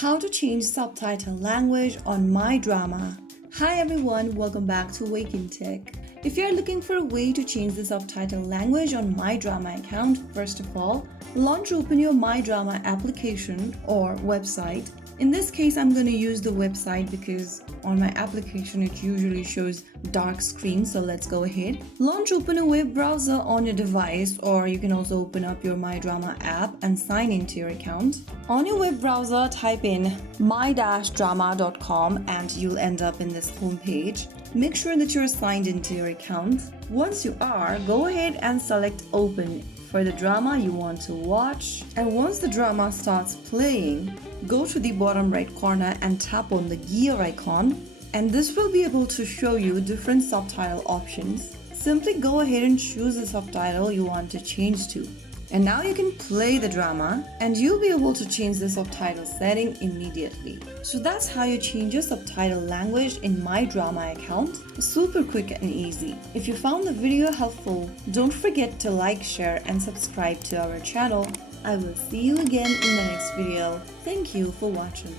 How to change subtitle language on my drama. Hi everyone, welcome back to Wake&Tech. If you're looking for a way to change the subtitle language on my drama account, first of all, launch open your my drama application or website. In this case, I'm going to use the website because on my application it usually shows dark screen, so let's go ahead. Launch open a web browser on your device, or you can also open up your My Drama app and sign into your account. On your web browser, type in my-drama.com and you'll end up in this homepage. Make sure that you're signed into your account. Once you are, go ahead and select open for the drama you want to watch, and once the drama starts playing, go to the bottom right corner and tap on the gear icon, and this will be able to show you different subtitle options. Simply go ahead and choose the subtitle you want to change to. And now you can play the drama and you'll be able to change the subtitle setting immediately. So that's how you change your subtitle language in My Drama account. Super quick and easy. If you found the video helpful, don't forget to like, share and subscribe to our channel. I will see you again in the next video. Thank you for watching.